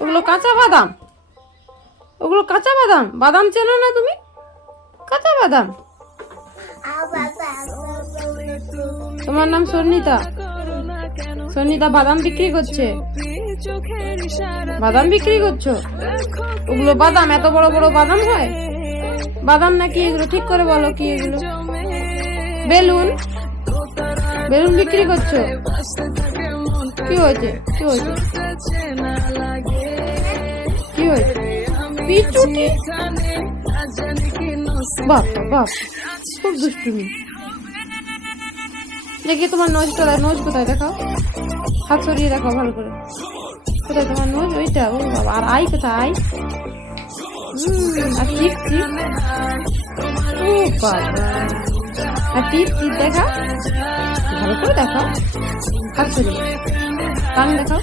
ওগুলো কাঁচা বাদাম, ওগুলো কাঁচা বাদাম। বাদাম চেনো না তুমি? কাঁচা বাদাম। তোমার নাম সন্নিতা? সন্নিতা বাদাম বিক্রি করছে। বাদাম বিক্রি করছো? ওগুলো বাদাম? এত বড় বড় বাদাম হয়? বাদাম নাকি এগুলো? ঠিক করে বলো কি এগুলো? বেলুন? বেলুন বিক্রি করছো? কি হয়েছে? কি হয়েছে? কি হয়েছে? পিচুটি? বাপ বাপ, খুব দুষ্টুমি। দেখি তোমার নোজটা, নোজ কোথায় দেখাও, হাত সরিয়ে দেখাও ভালো করে। কোথায় তোমার নোজ? ওইটা? ও বাবা। আর আই কোথায়? আই? আর টিপ? টিপ? ও বাবা। আর টিপ? টিপ দেখা ভালো করে দেখাও, হাত সরিয়ে। কান দেখাও।